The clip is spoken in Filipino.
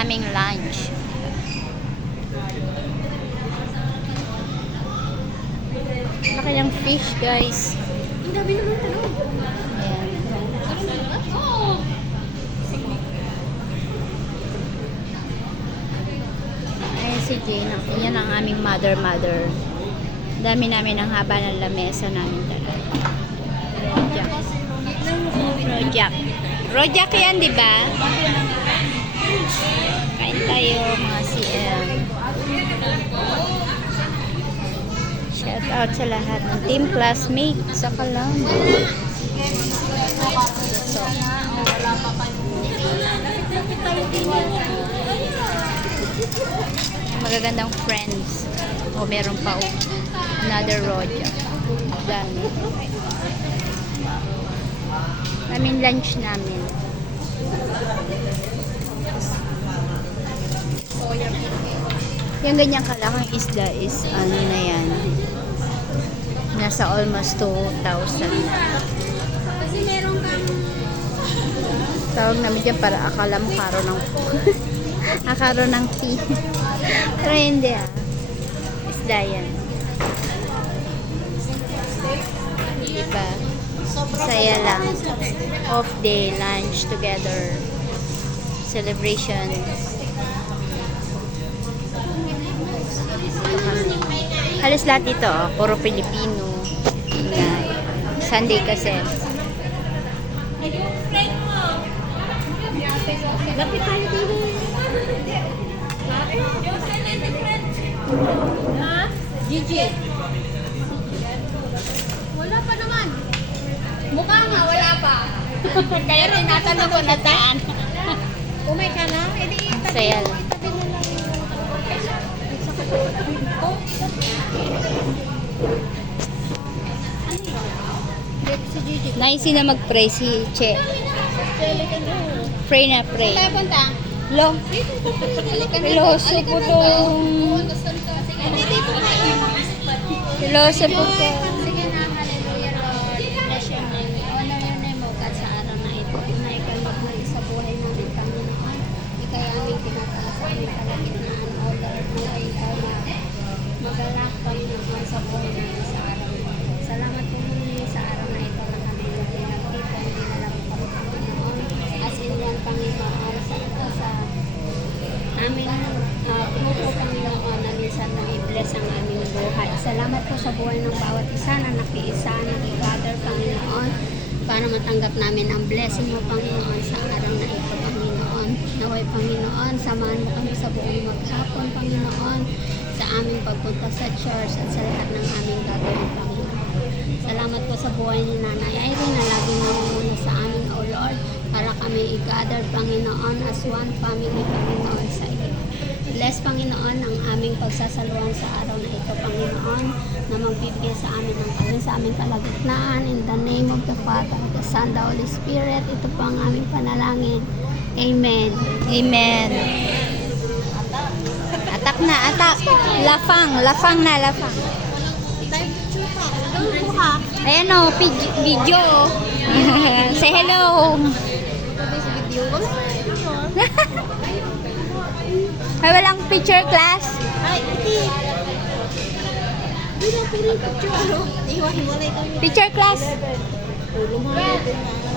aming lunch. Laki ng fish, guys. Ang dami naman ano. Ayan. Oo. Ayan si Jane. Yan ang aming mother. Dami namin ang haba ng lamesa namin talaga. Rojak yan, di ba? Kain tayo, mga CM. Shout out sa lahat ng team classmate sa Calamba. So, magagandang friends. O meron pa another Rojak. Dami. Namin lunch namin. Yung ganyang kalakang isda is ano na yan. Nasa almost 2,000. Kasi meron kang Tawag namin dyan para akala mo karo ng akaro ng tea. Pero hindi Isda yan. Diba? Saya lang. Off day, lunch together. Celebration. Ito kami. Halos lahat ito, puro Pilipino. Sunday kasi. lapit tayo dito. Ha? Gigi. Wala pa naman. Mukha nga, wala pa. Kaya tinatanong ko na daan. Umay ka na? Eh di, Saya lang. itabi mo lang yung si Gigi. Nice na mag-pray si Che. Pray na pray. Tayo punta. Lo. Piloso po tong. Piloso po to. Sige na, hallelujah Lord. Bless your name. Honor your name, O God, sa araw na ito. Na ikaw magmali sa buhay namin, Panginoon. Ika'y aming tinatala sa aming kalagitnaan, O Lord. Mga ikaw na magalak, Panginoon, sa buhay namin sa araw na ito. Salamat po muli sa araw na ito na kami nagpinagkita. Hindi na lang kami, Panginoon. As in one, Panginoon, sa aming grupo, Panginoon, na minsan nang i-bless ang aming buhay. Salamat po sa buhay ng bawat isa na nakiisa, nag-gather, Panginoon, para matanggap namin ang blessing mo, Panginoon, sa araw na ito, Panginoon. Naway, Panginoon, samahan mo kami sa buong maghapon, Panginoon, sa aming pagpunta sa church at sa lahat ng aming gagawin, Panginoon. Salamat po sa buhay ni Nanay Irene na laging namumuno sa amin, O Lord, para kami i-gather, Panginoon, as one family, Panginoon, sa iyo. Bless, Panginoon, ang aming pagsasaluhan sa araw na ito, Panginoon, na magbibigay sa amin ng kami sa aming kalagitnaan. In the name of the Father, the Son, the Holy Spirit, ito po ang aming panalangin. Amen. Amen. Atak na, atak. Lafang na, lafang. Ayan o, video. Say hello. May walang picture class. Ay, hindi. Hindi na pili picture. Iwa-hiwalay kami. Picture class. Lumayo din na.